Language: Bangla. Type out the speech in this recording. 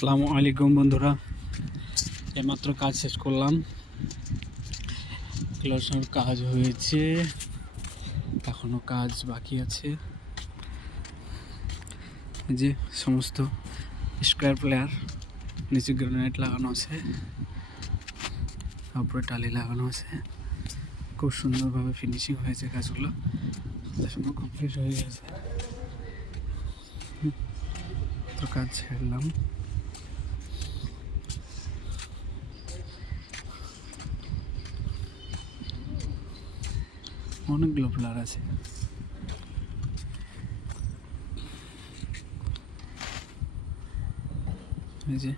আসসালামু আলাইকুম বন্ধুরা, এইমাত্র কাজ শেষ করলাম। ক্লোজের কাজ হয়েছে, এখনো কাজ বাকি আছে। এই যে সমস্ত স্কোয়ার প্লেয়ার, নিচে গ্রানাইট লাগানো আছে, উপরে টালি লাগানো আছে। খুব সুন্দরভাবে ফিনিশিং হয়েছে কাজগুলো, সম্পূর্ণ কমপ্লিট হয়ে গেছে। তো কাজ ছেড়লাম। অনেকগুলো প্লেয়ার আছে। এই যে